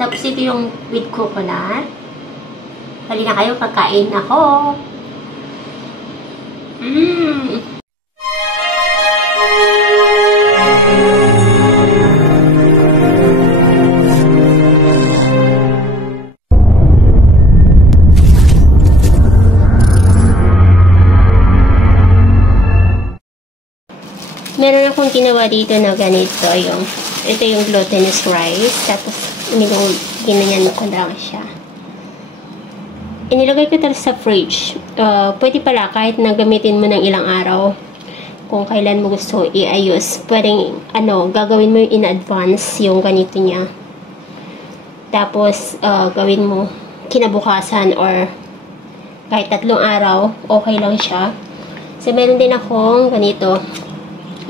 Tapos ito yung with coconut. Halina kayo, pagkain ako. Meron akong ginawa dito na ganito. Ito yung glutinous rice. Tapos, ginanyan ko lang siya. Inilagay ko sa fridge. Pwede pala kahit na gamitin mo ng ilang araw. Kung kailan mo gusto iayos. Pwedeng, gagawin mo in advance yung ganito niya. Tapos, gawin mo kinabukasan or kahit 3 araw, okay lang siya. So, meron din akong ganito.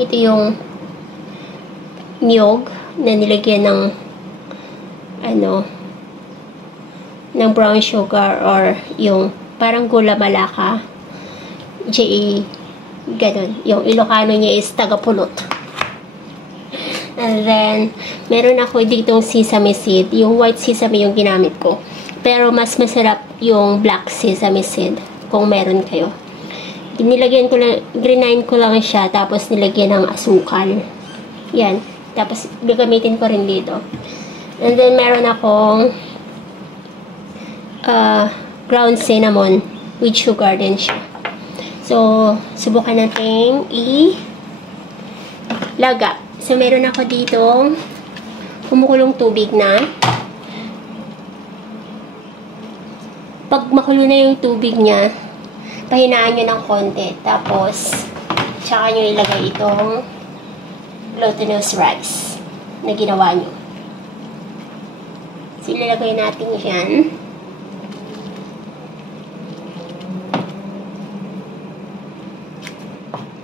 Ito yung niyog na nilagyan ng ng brown sugar or yung parang gula malaka. Ganun. Yung Ilocano niya is tagapulot. And then, meron ako ditong sesame seed. Yung white sesame yung ginamit ko. Pero mas masarap yung black sesame seed kung meron kayo. Grind ko lang siya, tapos nilagyan ng asukal. Yan. Tapos, gagamitin ko rin dito. And then, meron akong ground cinnamon with sugar din siya. So, subukan natin laga. So, meron ako dito kumukulong tubig na. Pag makulo na yung tubig niya, pahinaan nyo ng konti. Tapos, tsaka nyo ilagay itong glutinous rice na ginawa nyo. So, ilalagay natin yan.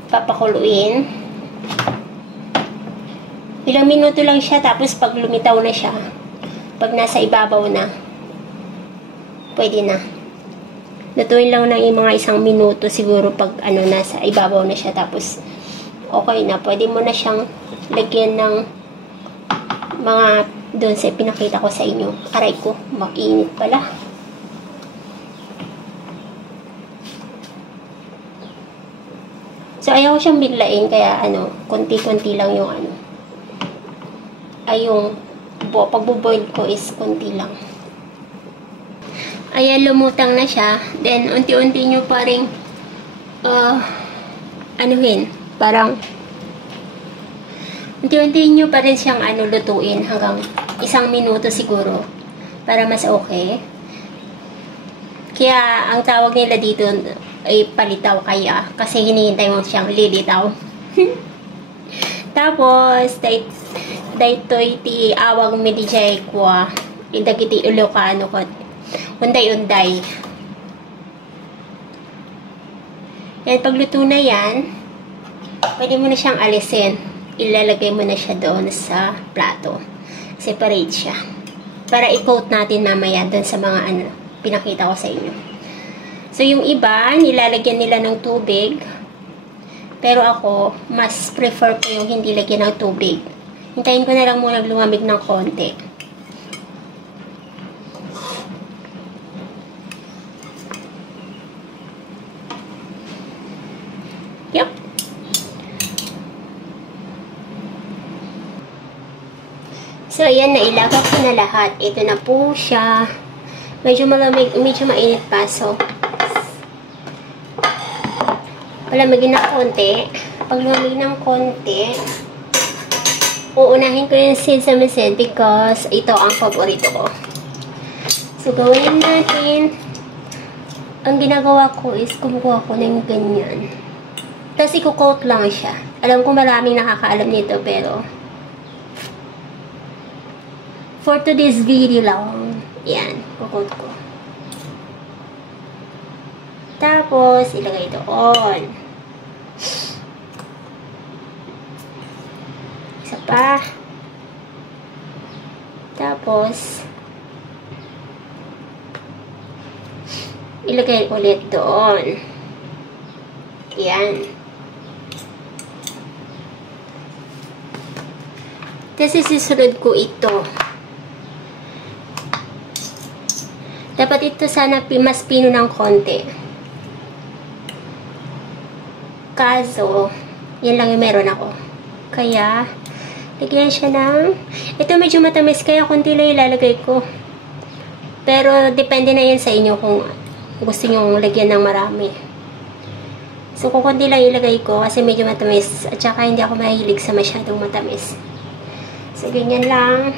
Papakuluin. Ilang minuto lang siya. Tapos, pag lumitaw na siya, pag nasa ibabaw na, pwede na. Lutuin lang ng mga 1 minuto siguro pag nasa ibabaw na siya. Tapos, okay na. Pwede mo na siyang lagyan ng mga doon sa pinakita ko sa inyo. Aray ko, mainit pala. So, ayaw ko siyang biglain. Kaya, konti-konti lang yung yung pagbuboil ko is konti lang. Ayan, lumutang na siya. Then, unti-unti nyo pa rin parang unti-unti nyo pa rin siyang lutuin hanggang 1 minuto siguro para mas okay. Kaya, ang tawag nila dito ay palitaw kaya kasi hinihintay mo siyang lilitaw. Tapos, dito iti awag mi di jay kwa idagiti Ilocano ko unday-unday. Yan, pagluto na yan, pwede mo na siyang alisin. Ilalagay mo na siya doon sa plato. Separate siya. Para i-coat natin mamaya doon sa mga pinakita ko sa inyo. So, yung iba, nilalagyan nila ng tubig. Pero ako, mas prefer ko yung hindi lagyan ng tubig. Hintayin ko na lang muna lumamig ng konti. Yep. So, ayan, nailagay ko na lahat. Ito na po siya. Medyo malamig, medyo mainit pa. So, palamigin ng konti. Pag lumamig ng konti, uunahin ko yung sesame seed because ito ang paborito ko. So, gawin natin. Ang ginagawa ko is kumukuha ko ng ganyan. Tapos, i-coat lang siya. Alam ko maraming nakakaalam nito, pero for today's video lang, yan, coat ko. Tapos, ilagay ito on. Isa pa. Tapos, ilagay ulit doon. Yan. Tapos, isusunod ko ito. Dapat ito sana mas pino ng konti. Kaso, yan lang yung meron ako. Kaya, lagyan siya ng... Ito medyo matamis, kaya konti lang ilalagay ko. Pero, depende na yan sa inyo kung gusto nyo lagyan ng marami. So, kung konti lang ilagay ko, kasi medyo matamis. At saka, hindi ako mahilig sa masyadong matamis. So, ganyan lang.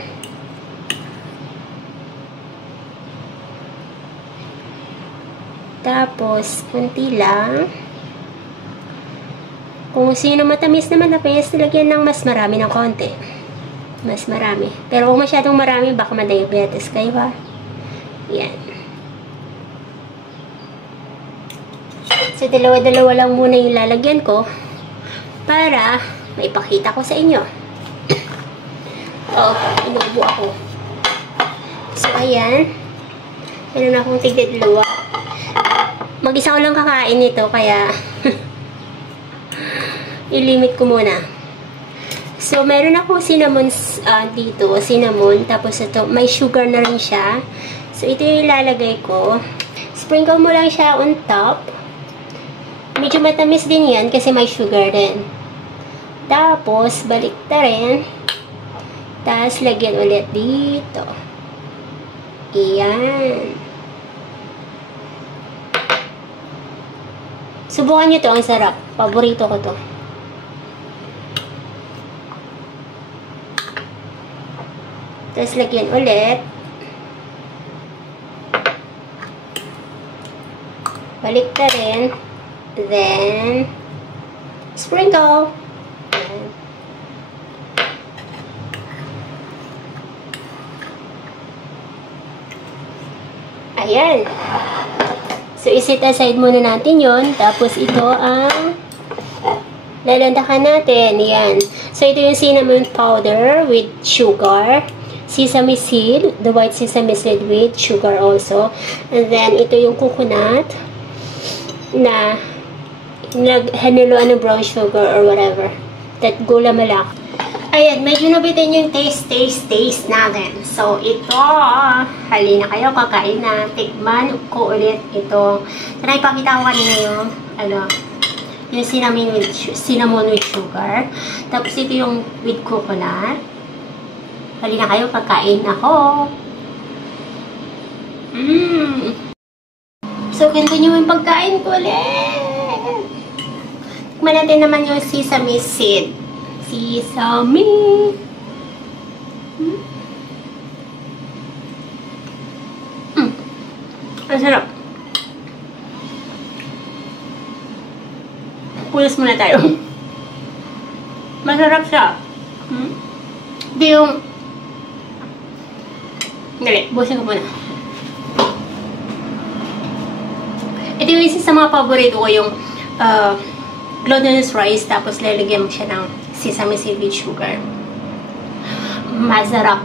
Tapos, konti lang. Kung sino matamis naman na pwes, lagyan ng mas marami ng konti. Mas marami. Pero kung masyadong marami, baka ma-diabetes kayo ha. Yan. So, dalawa-dalawa lang muna yung lalagyan ko para maipakita ko sa inyo. Inuubo ako. So, ayan. Meron akong tigdadalawa. Mag-isa ko lang kakain nito, kaya i-limit ko muna. So, meron ako cinnamon dito. Cinnamon. Tapos ito, may sugar na rin siya. So, ito yung ilalagay ko. Sprinkle mo lang siya on top. Medyo matamis din yan kasi may sugar din. Tapos, balik na rin. Tapos, lagyan ulit dito. Ayan. Subukan nyo to. Ang sarap. Paborito ko to. Tapos, lagyan ulit. Balik na rin. Then, sprinkle. Ayan. So, iset aside muna natin yon. Tapos, ito ang lalandakan natin. Ayan. So, ito yung cinnamon powder with sugar. Sesame seed, the white sesame seed with sugar also. And then, ito yung coconut na haniluan ng brown sugar or whatever. That gula malak. Ayan, medyo nabitin yung taste natin. So, ito, halina kayo, kakain na. Tikman ko ulit ito. Try, pakita ko kanina yung, yung cinnamon with sugar. Tapos, ito yung with coconut. Halina kayo, kakain ako. So, continue yung pagkain ko ulit. Tikman natin naman yung sesame seed. Sesame. Ang sarap. Pulas muna tayo. Masarap siya. Ito yung dali, busin ko muna. Ito yung isa sa mga paborito ko, yung glutinous rice, tapos lalagyan mo siya ng sesame seed with sugar. Masarap.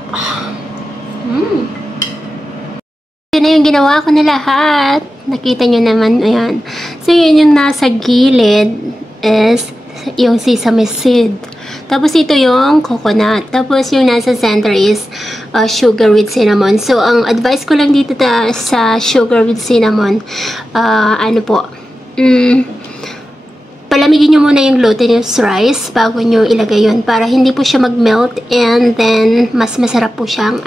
Yun na yung ginawa ko na lahat. Nakita nyo naman, ayan. So, yun yung nasa gilid is yung sesame seed. Tapos, ito yung coconut. Tapos, yung nasa center is sugar with cinnamon. So, ang advice ko lang dito sa sugar with cinnamon, palamigin nyo muna yung glutinous rice bago nyo ilagay yun para hindi po siya mag-melt and then, mas masarap po siyang,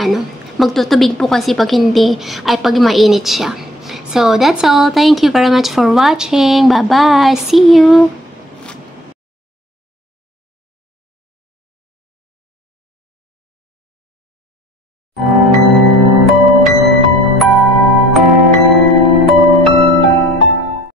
magtutubig po kasi pag mainit siya. So, that's all. Thank you very much for watching. Bye-bye. See you!